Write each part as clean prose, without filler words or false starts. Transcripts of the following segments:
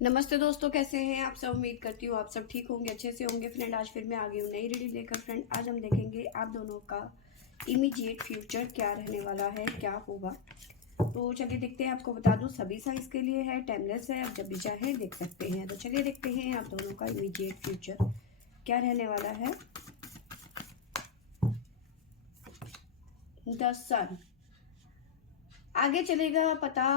नमस्ते दोस्तों, कैसे हैं आप सब। उम्मीद करती हूँ आप सब ठीक होंगे, अच्छे से होंगे। फ्रेंड, आज फिर मैं आ गई हूँ नई रीडिंग लेकर। फ्रेंड, आज हम देखेंगे आप दोनों का इमीडिएट फ्यूचर क्या रहने वाला है, क्या होगा। तो चलिए देखते हैं। आपको बता दूं सभी साइज के लिए है, टाइमलेस है, आप जब भी चाहें देख सकते हैं। तो चलिए देखते हैं आप दोनों का इमीडिएट फ्यूचर क्या रहने वाला है। द सन आगे चलेगा, पता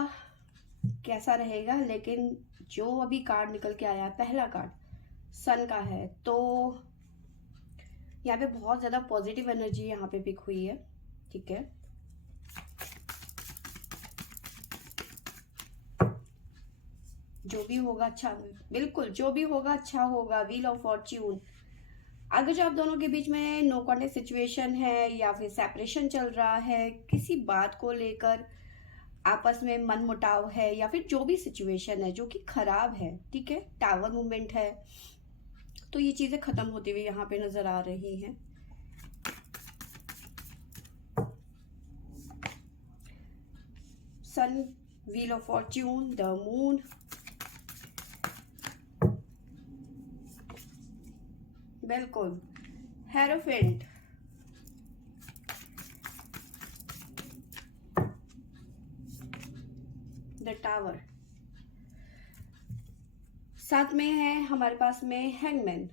कैसा रहेगा, लेकिन जो अभी कार्ड निकल के आया है, पहला कार्ड सन का है। तो यहाँ पे बहुत ज्यादा पॉजिटिव एनर्जी यहाँ पे पिक हुई है। ठीक है, जो भी होगा अच्छा, बिल्कुल जो भी होगा अच्छा होगा। Wheel of Fortune. अगर जो आप दोनों के बीच में नो कॉन्टेक्ट सिचुएशन है या फिर सेपरेशन चल रहा है, किसी बात को लेकर आपस में मन मुटाव है, या फिर जो भी सिचुएशन है जो कि खराब है, ठीक है, टावर मूवमेंट है, तो ये चीजें खत्म होती हुई यहाँ पे नजर आ रही हैं। Sun, wheel of fortune, the moon, बिल्कुल, हेरोफेंट, द टावर, साथ में है हमारे पास में हैंगमैन।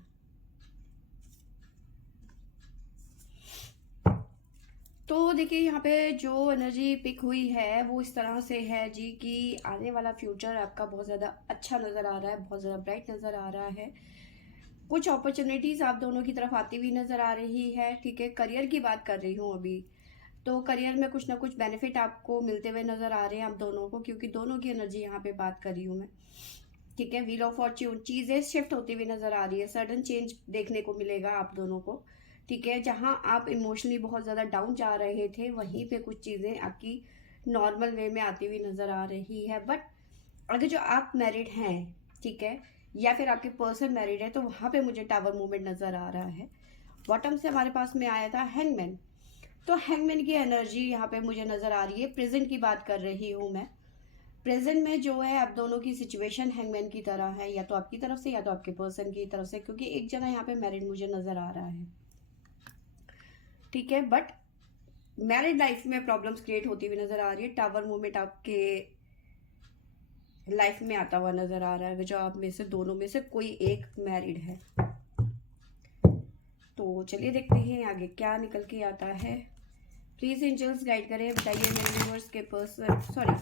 तो देखिए यहाँ पे जो एनर्जी पिक हुई है वो इस तरह से है जी कि आने वाला फ्यूचर आपका बहुत ज़्यादा अच्छा नज़र आ रहा है, बहुत ज़्यादा ब्राइट नज़र आ रहा है। कुछ अपॉर्चुनिटीज़ आप दोनों की तरफ आती हुई नज़र आ रही है। ठीक है, करियर की बात कर रही हूँ अभी। तो करियर में कुछ ना कुछ बेनिफिट आपको मिलते हुए नज़र आ रहे हैं आप दोनों को, क्योंकि दोनों की एनर्जी यहाँ पे बात कर रही हूँ मैं। ठीक है, व्हील ऑफ फॉर्च्यून, चीजें शिफ्ट होती हुई नजर आ रही है, सडन चेंज देखने को मिलेगा आप दोनों को। ठीक है, जहां आप इमोशनली बहुत ज्यादा डाउन जा रहे थे, वहीं पे कुछ चीजें आपकी नॉर्मल वे में आती हुई नजर आ रही है। बट अगर जो आप मैरिड हैं, ठीक है, या फिर आपके पर्सन मैरिड है, तो वहां पे मुझे टावर मूवमेंट नजर आ रहा है। बॉटम से हमारे पास में आया था हैंगमैन। तो हैंगमैन की एनर्जी यहाँ पे मुझे नजर आ रही है। प्रेजेंट की बात कर रही हूँ मैं। प्रेजेंट में जो है आप दोनों की सिचुएशन हैंगमैन की तरह है, या तो आपकी तरफ से या तो आपके पर्सन की तरफ से, क्योंकि एक जना यहाँ पे मैरिड मुझे नजर आ रहा है। ठीक है, बट मैरिड लाइफ में प्रॉब्लम्स क्रिएट होती हुई नजर आ रही है। टावर मूवमेंट आपके लाइफ में आता हुआ नजर आ रहा है, जो आप में से दोनों में से कोई एक मैरिड है। तो चलिए देखते हैं आगे क्या निकल के आता है। प्लीज एंजल्स गाइड करें, बताइए मेरे व्यूवर्स के person, sorry,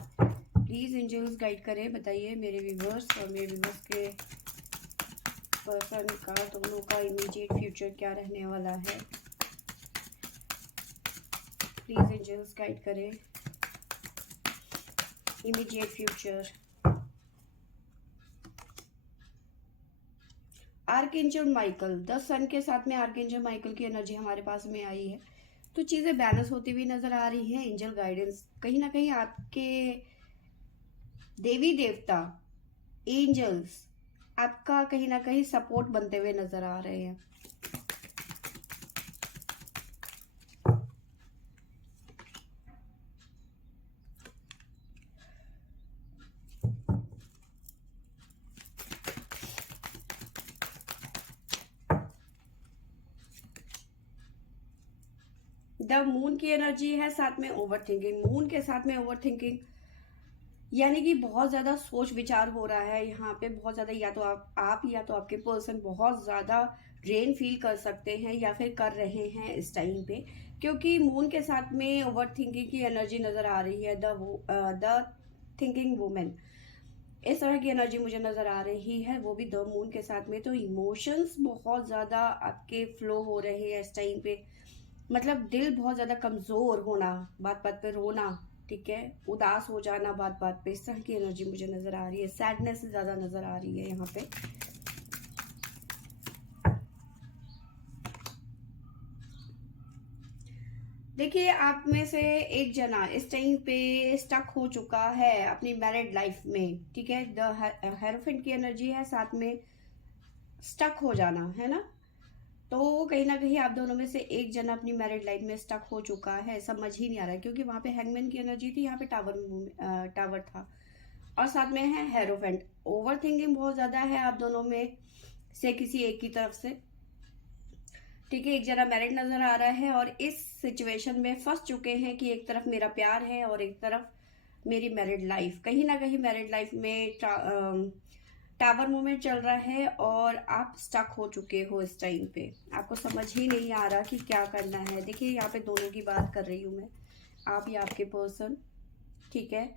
please angels guide करें, बताइए मेरे व्यूवर्स और मेरे व्यूवर्स के पर्सन का दोनों का इमीडिएट फ्यूचर क्या रहने वाला है। प्लीज एंजल्स गाइड करें immediate future. Archangel Michael, the sun के साथ में आर्कएंजल माइकल की एनर्जी हमारे पास में आई है। तो चीजें बैलेंस होती हुई नजर आ रही है। एंजल गाइडेंस, कहीं ना कहीं आपके देवी देवता, एंजल्स आपका कहीं ना कहीं सपोर्ट बनते हुए नजर आ रहे हैं। द मून की एनर्जी है, साथ में ओवर थिंकिंग। मून के साथ में ओवर थिंकिंग यानी कि बहुत ज्यादा सोच विचार हो रहा है यहाँ पे। बहुत ज्यादा, या तो आप या तो आपके पर्सन बहुत ज्यादा ड्रेन फील कर सकते हैं या फिर कर रहे हैं इस टाइम पे, क्योंकि मून के साथ में ओवर थिंकिंग की एनर्जी नजर आ रही है। द थिंकिंग वुमेन, इस तरह की एनर्जी मुझे नजर आ रही है, वो भी द मून के साथ में। तो इमोशंस बहुत ज्यादा आपके फ्लो हो रहे हैं इस टाइम पे। मतलब दिल बहुत ज्यादा कमजोर होना, बात बात पे रोना, ठीक है, उदास हो जाना बात बात पे, इस तरह की एनर्जी मुझे नजर आ रही है। सैडनेस ज्यादा नजर आ रही है यहाँ पे। देखिए, आप में से एक जना इस टाइम पे स्टक हो चुका है अपनी मैरिड लाइफ में। ठीक है, द हेरोफेंट की एनर्जी है, साथ में स्टक हो जाना है ना। तो कहीं ना कहीं आप दोनों में से एक जना अपनी मैरिड लाइफ में स्टक हो चुका है, समझ ही नहीं आ रहा है, क्योंकि वहां पे हैंगमैन की एनर्जी थी, यहाँ पे टावर था। और साथ में है हेरोफेंट। ओवर थिंकिंग बहुत ज्यादा है आप दोनों में से किसी एक की तरफ से, ठीक है। एक जना मैरिड नजर आ रहा है और इस सिचुएशन में फंस चुके हैं कि एक तरफ मेरा प्यार है और एक तरफ मेरी मैरिड लाइफ। कहीं ना कहीं मैरिड लाइफ में टावर मूवमेंट चल रहा है और आप स्टक हो चुके हो। इस टाइम पे आपको समझ ही नहीं आ रहा कि क्या करना है। देखिए यहाँ पे दोनों की बात कर रही हूँ मैं, आप या आपके पर्सन, ठीक है।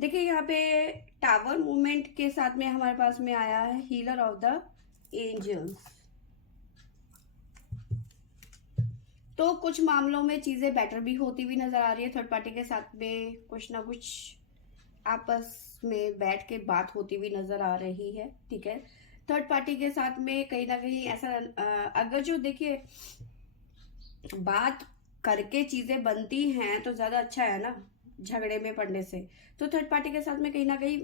देखिए यहाँ पे टावर मूवमेंट के साथ में हमारे पास में आया है हीलर ऑफ द एंजल्स। तो कुछ मामलों में चीजें बेटर भी होती हुई नजर आ रही है। थर्ड पार्टी के साथ में कुछ ना कुछ आपस में बैठ के बात होती हुई नजर आ रही है, ठीक है। थर्ड पार्टी के साथ में कहीं ना कहीं ऐसा अगर जो देखिए बात करके चीजें बनती हैं तो ज्यादा अच्छा है ना, झगड़े में पड़ने से। तो थर्ड पार्टी के साथ में कहीं ना कहीं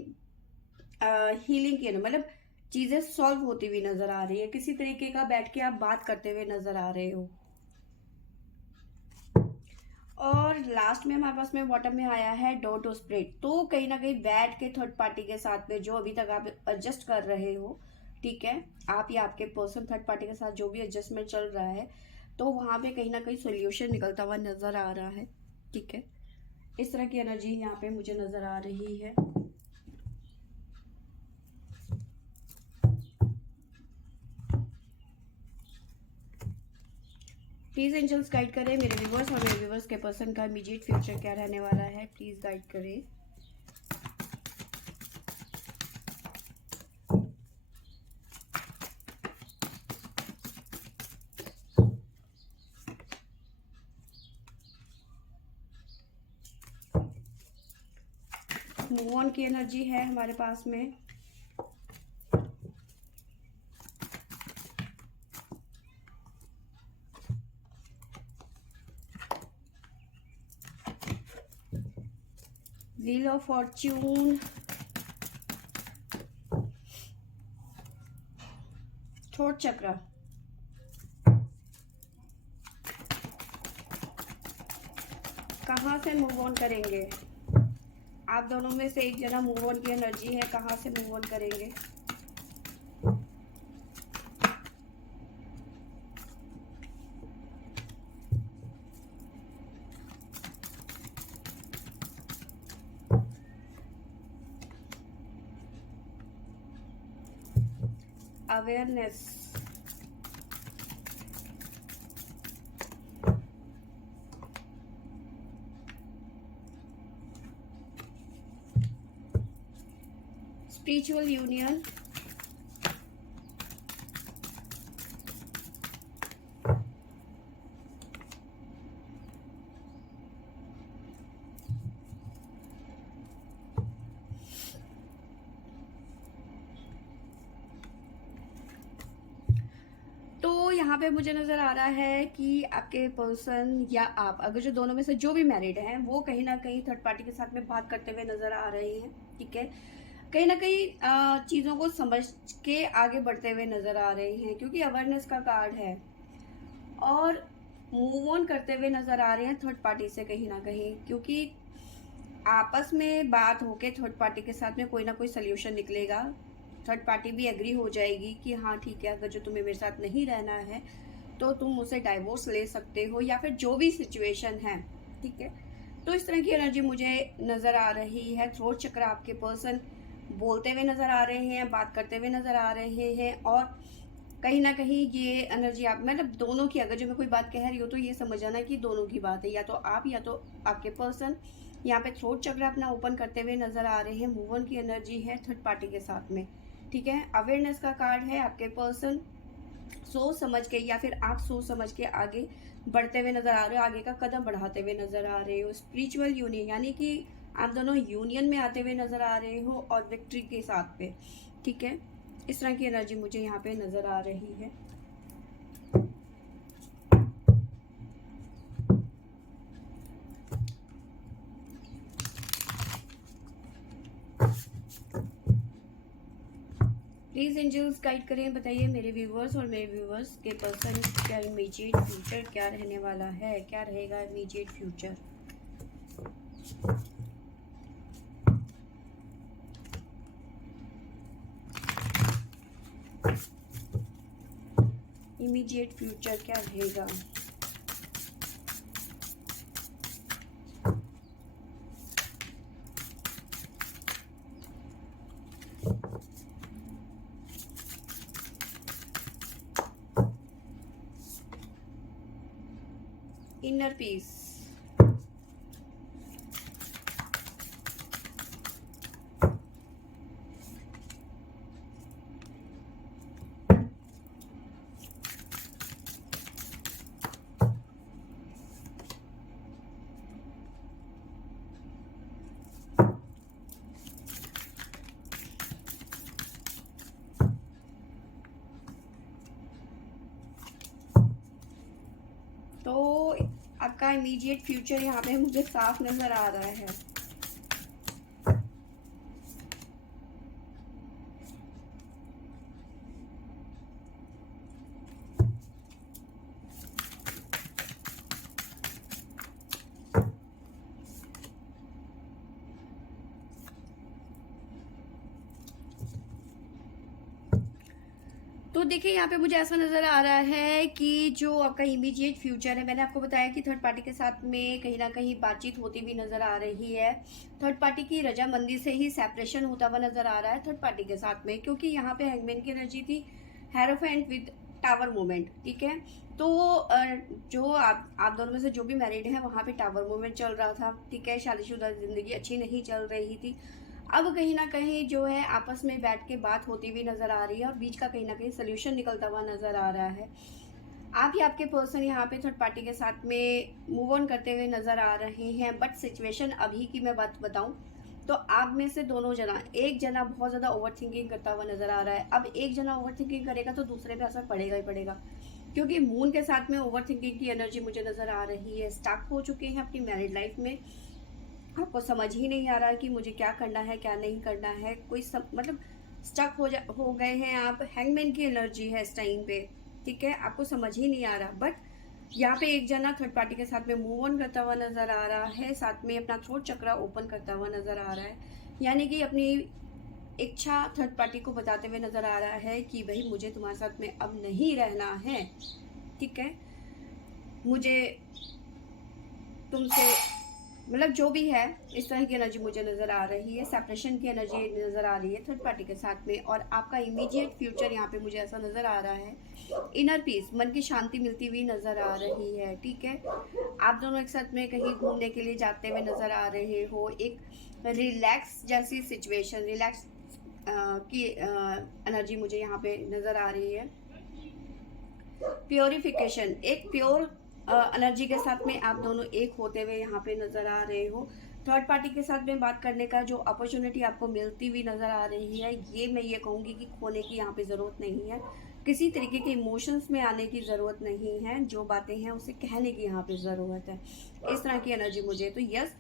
हीलिंग की मतलब चीजें सॉल्व होती हुई नजर आ रही है। किसी तरीके का बैठ के आप बात करते हुए नजर आ रहे हो। और लास्ट में हमारे पास में बॉटम में आया है डोंट टू स्प्रेड। तो कहीं ना कहीं बैठ के थर्ड पार्टी के साथ में जो अभी तक आप एडजस्ट कर रहे हो, ठीक है, आप या आपके पर्सन थर्ड पार्टी के साथ जो भी एडजस्टमेंट चल रहा है, तो वहां पे कहीं ना कहीं सोल्यूशन निकलता हुआ नजर आ रहा है, ठीक है। इस तरह की एनर्जी यहाँ पे मुझे नजर आ रही है। प्लीज एंजल्स गाइड करें मेरे व्यूवर्स और मेरे व्यूवर्स के पर्सन का इमीडिएट फ्यूचर क्या रहने वाला है। प्लीज गाइड करें। मूव ऑन की एनर्जी है हमारे पास में। व्हील ऑफ फॉर्च्यून, थ्रोट चक्र, कहाँ से मूव ऑन करेंगे आप दोनों में से एक जना। मूव ऑन की एनर्जी है, कहाँ से मूव ऑन करेंगे। अवेयरनेस, स्पिरिचुअल यूनियन, तो यहाँ पे मुझे नजर आ रहा है कि आपके पर्सन या आप, अगर जो दोनों में से जो भी मैरिड हैं, वो कहीं ना कहीं थर्ड पार्टी के साथ में बात करते हुए नजर आ रहे हैं, ठीक है। कहीं ना कहीं चीजों को समझ के आगे बढ़ते हुए नजर आ रहे हैं, क्योंकि अवेयरनेस का कार्ड है। और मूव ऑन करते हुए नजर आ रहे हैं थर्ड पार्टी से कहीं ना कहीं, क्योंकि आपस में बात होके थर्ड पार्टी के साथ में कोई ना कोई सोल्यूशन निकलेगा। थर्ड पार्टी भी एग्री हो जाएगी कि हाँ ठीक है, अगर जो तुम्हें मेरे साथ नहीं रहना है तो तुम मुझसे डाइवोर्स ले सकते हो, या फिर जो भी सिचुएशन है, ठीक है। तो इस तरह की एनर्जी मुझे नजर आ रही है। थ्रोट चक्र आपके पर्सन बोलते हुए नजर आ रहे हैं, बात करते हुए नजर आ रहे हैं। और कहीं ना कहीं ये एनर्जी आप मतलब दोनों की, अगर जो मैं कोई बात कह रही हूँ तो ये समझ आना कि दोनों की बात है, या तो आप या तो आपके पर्सन। यहाँ पे थ्रोट चक्र अपना ओपन करते हुए नजर आ रहे हैं। मूव ऑन की एनर्जी है थर्ड पार्टी के साथ में, ठीक है। अवेयरनेस का कार्ड है। आपके पर्सन सोच समझ के या फिर आप सोच समझ के आगे बढ़ते हुए नजर आ रहे हो, आगे का कदम बढ़ाते हुए नजर आ रहे हो। स्पिरिचुअल यूनियन, यानी कि आप दोनों यूनियन में आते हुए नजर आ रहे हो और विक्ट्री के साथ पे, ठीक है। इस तरह की एनर्जी मुझे यहाँ पे नजर आ रही है। प्लीज एंजल्स गाइड करें, बताइए मेरे व्यूवर्स और मेरे व्यूवर्स के पर्सन का इमीडिएट फ्यूचर क्या रहने वाला है, क्या रहेगा इमीडिएट फ्यूचर। इमीडिएट फ्यूचर क्या रहेगा? Inner peace. तो आपका इमीडिएट फ्यूचर यहाँ पे मुझे साफ नजर आ रहा है। तो देखिए यहाँ पे मुझे ऐसा नज़र आ रहा है कि जो आपका इमीडिएट फ्यूचर है, मैंने आपको बताया कि थर्ड पार्टी के साथ में कहीं ना कहीं बातचीत होती हुई नज़र आ रही है। थर्ड पार्टी की रजामंदी से ही सेपरेशन होता हुआ नज़र आ रहा है थर्ड पार्टी के साथ में, क्योंकि यहाँ पे हैंगमैन की एनर्जी थी, हेरोफेंट विद टावर मूवमेंट। ठीक है, तो जो आप दोनों में से जो भी मैरिड है वहाँ पे टावर मूवमेंट चल रहा था। ठीक है, शादीशुदा जिंदगी अच्छी नहीं चल रही थी। अब कहीं ना कहीं जो है आपस में बैठ के बात होती हुई नजर आ रही है और बीच का कहीं ना कहीं सोल्यूशन निकलता हुआ नजर आ रहा है। आप ही आपके पर्सन यहाँ पे थर्ड पार्टी के साथ में मूव ऑन करते हुए नजर आ रहे हैं। बट सिचुएशन अभी की मैं बात बताऊं तो आप में से दोनों जना, एक जना बहुत ज्यादा ओवर थिंकिंग करता हुआ नजर आ रहा है। अब एक जना ओवर थिंकिंग करेगा तो दूसरे पे असर पड़ेगा ही पड़ेगा, क्योंकि मून के साथ में ओवर थिंकिंग की एनर्जी मुझे नजर आ रही है। स्टक हो चुके हैं अपनी मैरिड लाइफ में, आपको समझ ही नहीं आ रहा है कि मुझे क्या करना है क्या नहीं करना है। मतलब स्टक हो गए हैं आप। हैंगमैन की एनर्जी है इस टाइम पे। ठीक है, आपको समझ ही नहीं आ रहा। बट यहाँ पे एक जना थर्ड पार्टी के साथ में मूव ऑन करता हुआ नजर आ रहा है, साथ में अपना थ्रोट चक्रा ओपन करता हुआ नजर आ रहा है, यानी कि अपनी इच्छा थर्ड पार्टी को बताते हुए नजर आ रहा है कि भाई मुझे तुम्हारे साथ में अब नहीं रहना है। ठीक है, मुझे तुमसे मतलब जो भी है इस तरह की एनर्जी मुझे नजर आ रही है। सेपरेशन की एनर्जी नजर आ रही है थर्ड पार्टी के साथ में। और आपका इमीडिएट फ्यूचर यहाँ पे मुझे ऐसा नजर आ रहा है, इनर पीस, मन की शांति मिलती हुई नजर आ रही है। ठीक है, आप दोनों एक साथ में कहीं घूमने के लिए जाते हुए नजर आ रहे हो। एक रिलैक्स जैसी सिचुएशन, रिलैक्स की एनर्जी मुझे यहाँ पे नजर आ रही है। प्योरिफिकेशन, एक प्योर एनर्जी के साथ में आप दोनों एक होते हुए यहाँ पे नजर आ रहे हो। थर्ड पार्टी के साथ में बात करने का जो अपॉर्चुनिटी आपको मिलती हुई नजर आ रही है, ये मैं ये कहूँगी कि खोने की यहाँ पे ज़रूरत नहीं है। किसी तरीके के इमोशंस में आने की ज़रूरत नहीं है। जो बातें हैं उसे कहने की यहाँ पे ज़रूरत है। इस तरह की एनर्जी मुझे तो यस,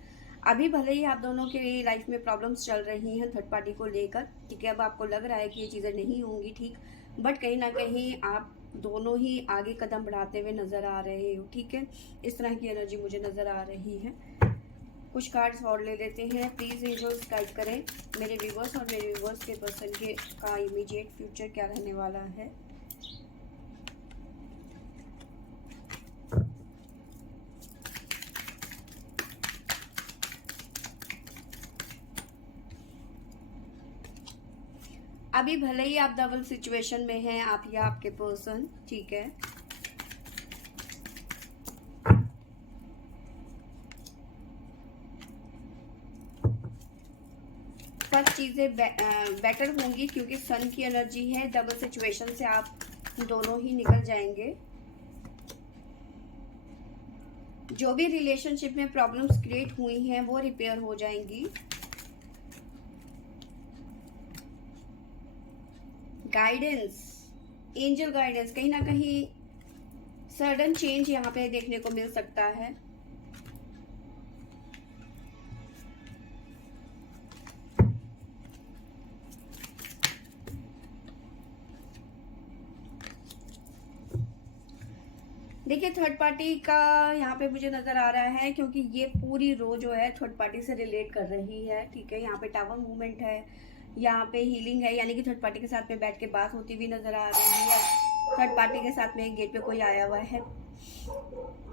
अभी भले ही आप दोनों के लाइफ में प्रॉब्लम्स चल रही हैं थर्ड पार्टी को लेकर। ठीक है, अब आपको लग रहा है कि ये चीज़ें नहीं होंगी ठीक, बट कहीं ना कहीं आप दोनों ही आगे कदम बढ़ाते हुए नजर आ रहे हो। ठीक है, इस तरह की एनर्जी मुझे नजर आ रही है। कुछ कार्ड्स और ले लेते हैं। प्लीज एंजल्स गाइड करें मेरे व्यूवर्स और मेरे व्यूवर्स के पर्सन के का इमीडिएट फ्यूचर क्या रहने वाला है। अभी भले ही आप डबल सिचुएशन में हैं, आप या आपके पर्सन। ठीक है, फर्स्ट चीजें बेटर होंगी क्योंकि सन की एनर्जी है। डबल सिचुएशन से आप दोनों ही निकल जाएंगे। जो भी रिलेशनशिप में प्रॉब्लम्स क्रिएट हुई हैं वो रिपेयर हो जाएंगी। गाइडेंस, एंजल गाइडेंस, कहीं ना कहीं सडन चेंज यहाँ पे देखने को मिल सकता है। देखिए थर्ड पार्टी का यहाँ पे मुझे नजर आ रहा है, क्योंकि ये पूरी रो जो है थर्ड पार्टी से रिलेट कर रही है। ठीक है, यहाँ पे टावर मूवमेंट है, यहाँ पे हीलिंग है, यानी कि थर्ड पार्टी के साथ में बैठ के बात होती हुई नजर आ रही है। थर्ड पार्टी के साथ में गेट पे कोई आया हुआ है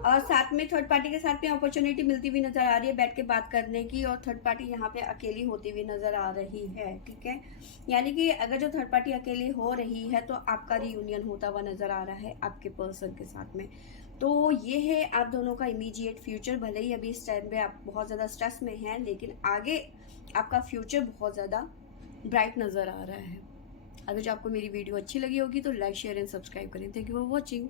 और साथ में थर्ड पार्टी के साथ में अपॉर्चुनिटी मिलती हुई नजर आ रही है बैठ के बात करने की, और थर्ड पार्टी यहाँ पे अकेली होती हुई नजर आ रही है। ठीक है, यानी कि अगर जो थर्ड पार्टी अकेली हो रही है तो आपका रीयूनियन होता हुआ नजर आ रहा है आपके पर्सन के साथ में। तो ये है आप दोनों का इमीडिएट फ्यूचर। भले ही अभी इस टाइम पे आप बहुत ज़्यादा स्ट्रेस में हैं, लेकिन आगे आपका फ्यूचर बहुत ज़्यादा ब्राइट नज़र आ रहा है। अगर जो आपको मेरी वीडियो अच्छी लगी होगी तो लाइक शेयर एंड सब्सक्राइब करें। Thank you for watching.